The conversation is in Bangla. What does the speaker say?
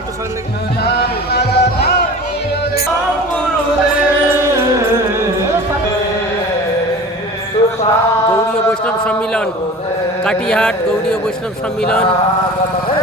একটু সরেন দেখি। গৌড়ীয় বৈষ্ণব সম্মিলন কাটিহাট গৌড়ীয় বৈষ্ণব সম্মিলন। হরে